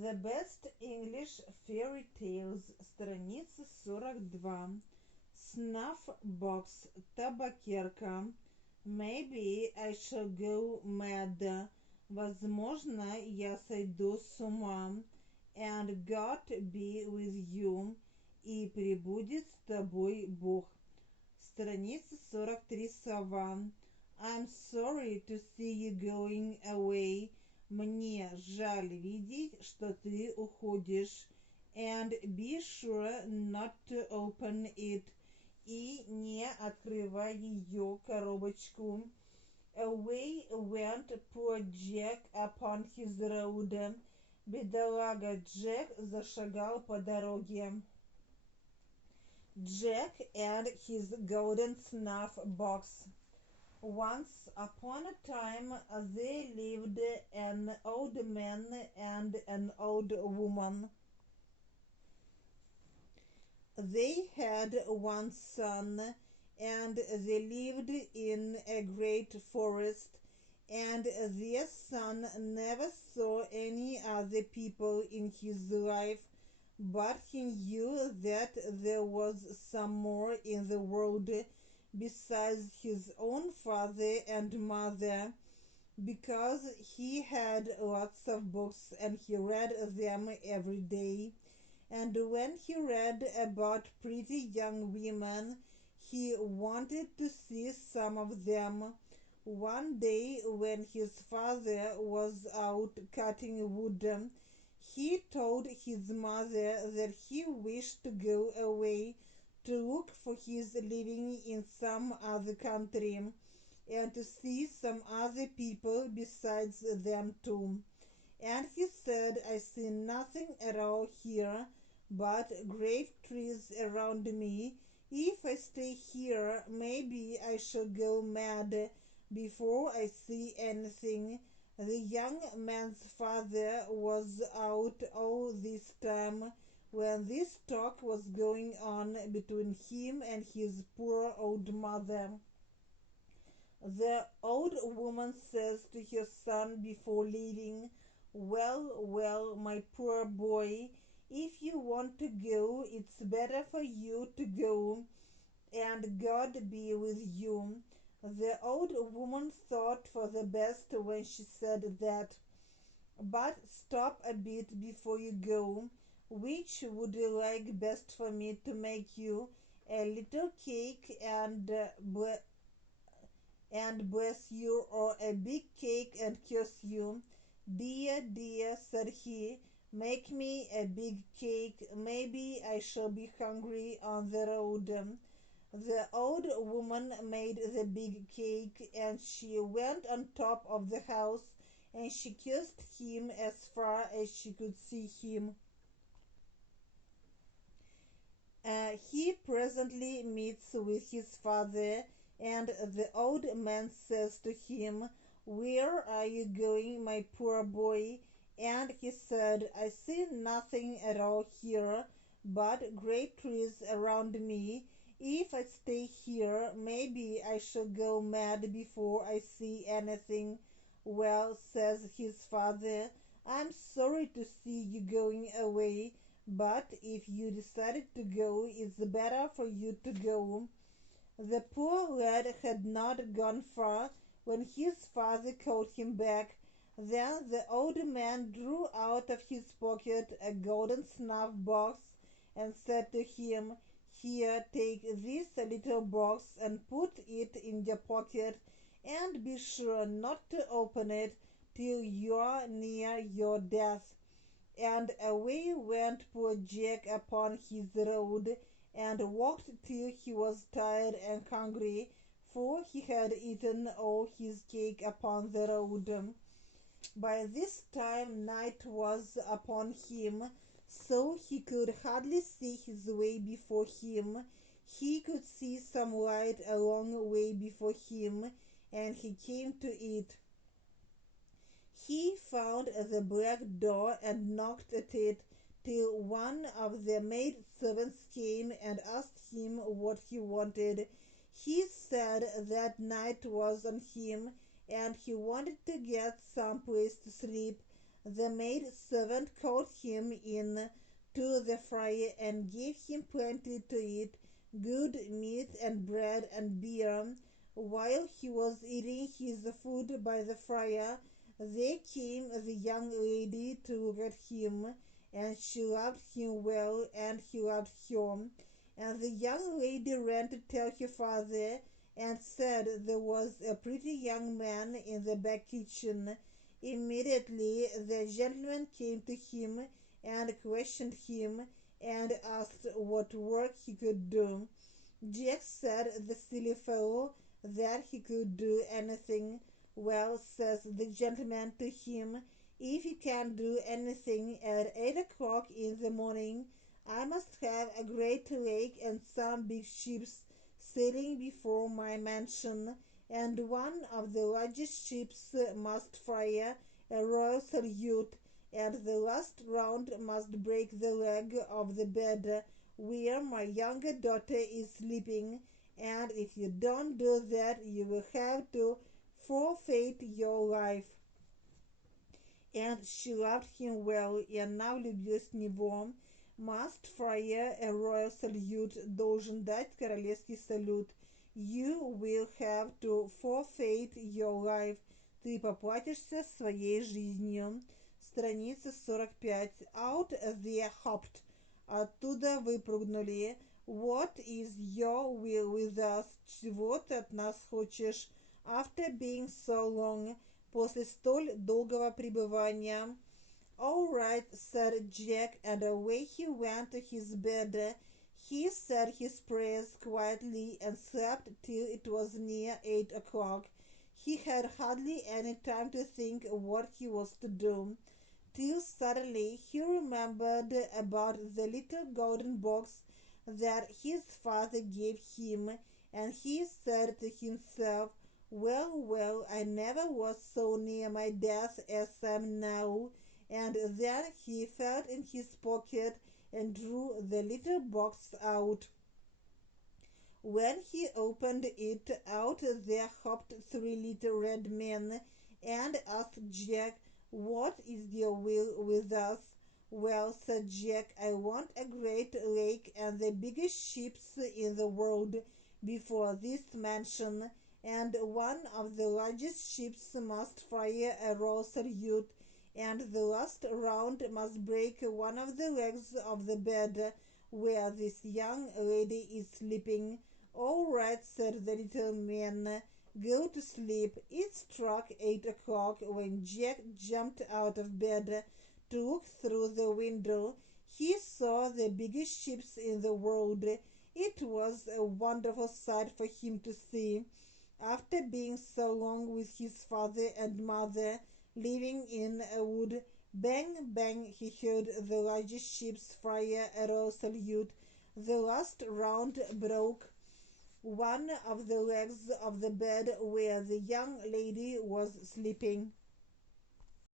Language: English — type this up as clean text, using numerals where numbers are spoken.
The Best English Fairy Tales, страница 42. Snuff-box, табакерка. Maybe I shall go mad. Возможно, я сойду с ума. And God be with you. И пребудет с тобой Бог. Страница 43. Сова. I'm sorry to see you going away. Мне жаль видеть, что ты уходишь. And be sure not to open it. И не открывай ее коробочку. Away went poor Jack upon his road. Бедолага Джек зашагал по дороге. Jack and his golden snuff box. Once upon a time there lived an old man and an old woman. They had one son, and they lived in a great forest, and their son never saw any other people in his life, but he knew that there was some more in the world besides his own father and mother, because he had lots of books and he read them every day. And when he read about pretty young women, he wanted to see some of them. One day, when his father was out cutting wood, he told his mother that he wished to go away to look for his living in some other country and to see some other people besides them too. And he said, I see nothing at all here but great trees around me. If I stay here, maybe I shall go mad before I see anything. The young man's father was out all this time when this talk was going on between him and his poor old mother. The old woman says to her son before leaving, well, well, my poor boy, if you want to go, it's better for you to go, and God be with you. The old woman thought for the best when she said that. But stop a bit before you go. Which would you like best for me to make you? A little cake and bless you, or a big cake and curse you? Dear, dear, said he, make me a big cake. Maybe I shall be hungry on the road. The old woman made the big cake, and she went on top of the house, and she kissed him as far as she could see him. He presently meets with his father, and the old man says to him, where are you going, my poor boy? And he said, I see nothing at all here but great trees around me. If I stay here, maybe I shall go mad before I see anything. Well, says his father, I'm sorry to see you going away, but if you decided to go, it's better for you to go. The poor lad had not gone far when his father called him back. Then the old man drew out of his pocket a golden snuff box and said to him, here, take this little box and put it in your pocket, and be sure not to open it till you are near your death. And away went poor Jack upon his road, and walked till he was tired and hungry, for he had eaten all his cake upon the road. By this time night was upon him, so he could hardly see his way before him. He could see some light a long way before him, and he came to it. He found the black door and knocked at it, till one of the maidservants came and asked him what he wanted. He said that night was on him, and he wanted to get some place to sleep. The maid servant called him in to the fire and gave him plenty to eat, good meat and bread and beer. While he was eating his food by the fire, there came the young lady to look at him, and she loved him well, and he loved her. And the young lady ran to tell her father, and said there was a pretty young man in the back kitchen. Immediately the gentleman came to him and questioned him, and asked what work he could do. Jack said, the silly fellow, that he could do anything. Well, says the gentleman to him, if you can do anything at 8 o'clock in the morning, I must have a great lake and some big ships sailing before my mansion, and one of the largest ships must fire a royal salute, and the last round must break the leg of the bed where my younger daughter is sleeping, and if you don't do that, you will have to forfeit your life. And she loved him well, и она влюбилась в него. Must fire a royal salute, должен дать королевский салют. You will have to forfeit your life. Ты поплатишься своей жизнью. Страница 45. Out they hopped. Оттуда выпрыгнули. What is your will with us? Чего ты от нас хочешь? After being so long. После столь долгого пребывания. All right, said Jack, and away he went to his bed. He said his prayers quietly and slept till it was near 8 o'clock. He had hardly any time to think what he was to do, till suddenly he remembered about the little golden box that his father gave him, and he said to himself, well, well, I never was so near my death as I am now. And then he felt in his pocket and drew the little box out. When he opened it, out there hopped 3 little red men, and asked Jack, what is your will with us? Well, said Jack, I want a great lake and the biggest ships in the world before this mansion, and one of the largest ships must fire a royal salute, and the last round must break one of the legs of the bed where this young lady is sleeping. All right, said the little man, go to sleep. It struck 8 o'clock when Jack jumped out of bed to look through the window. He saw the biggest ships in the world. It was a wonderful sight for him to see. After being so long with his father and mother, living in a wood, bang, bang, he heard the largest ships fire a royal salute. The last round broke one of the legs of the bed where the young lady was sleeping.